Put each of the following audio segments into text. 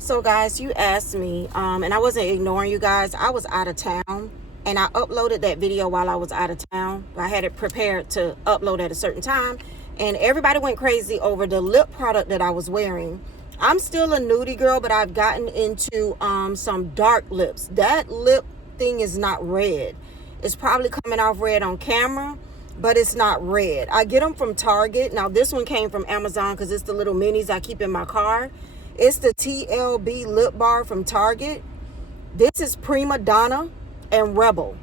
So guys, you asked me, and I wasn't ignoring you guys. I was out of town and I uploaded that video while I was out of town. I had it prepared to upload at a certain time and everybody went crazy over the lip product that I was wearing. I'm still a nudie girl, but I've gotten into some dark lips. That lip thing is not red. It's probably coming off red on camera, but it's not red. I get them from Target. Now this one came from Amazon because it's the little minis I keep in my car. It's the TLB lip bar from Target. This is Prima Donna and Rebel.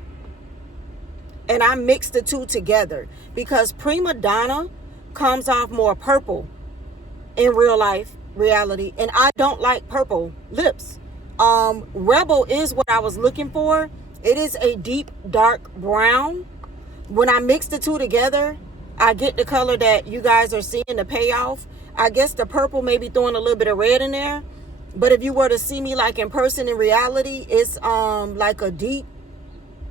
And I mixed the two together because Prima Donna comes off more purple in reality. And I don't like purple lips. Rebel is what I was looking for. It is a deep, dark brown. When I mix the two together, I get the color that you guys are seeing, the payoff. I guess the purple may be throwing a little bit of red in there. But if you were to see me like in person, in reality, it's like a deep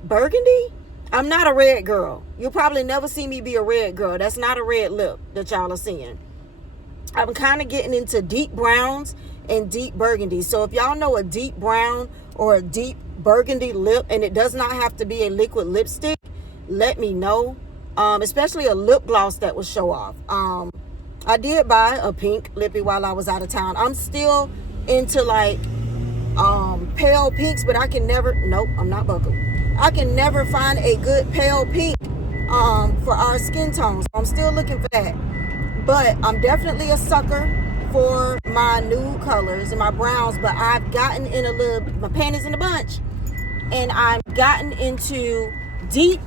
burgundy. I'm not a red girl. You'll probably never see me be a red girl. That's not a red lip that y'all are seeing. I'm kind of getting into deep browns and deep burgundy. So if y'all know a deep brown or a deep burgundy lip, and it does not have to be a liquid lipstick, let me know. Especially a lip gloss that will show off. I did buy a pink lippy while I was out of town. I'm still into like pale pinks, but I can never, nope, I'm not buckled. I can never find a good pale pink for our skin tones. So I'm still looking for that. But I'm definitely a sucker for my nude colors and my browns, but I've gotten in a little, my panties in a bunch, and I've gotten into deep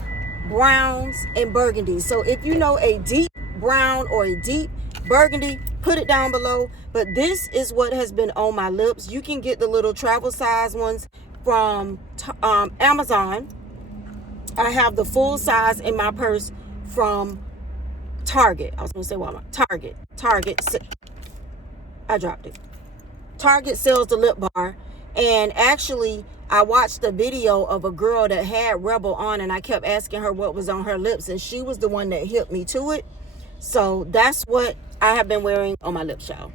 browns and burgundies. So if you know a deep brown or a deep burgundy, put it down below. But this is what has been on my lips. You can get the little travel size ones from Amazon. I have the full size in my purse from Target. I was gonna say Walmart. Target. I dropped it. Target sells the lip bar. And actually, I watched a video of a girl that had Rebel on, and I kept asking her what was on her lips, and she was the one that hipped me to it. So that's what I have been wearing on my lips, y'all.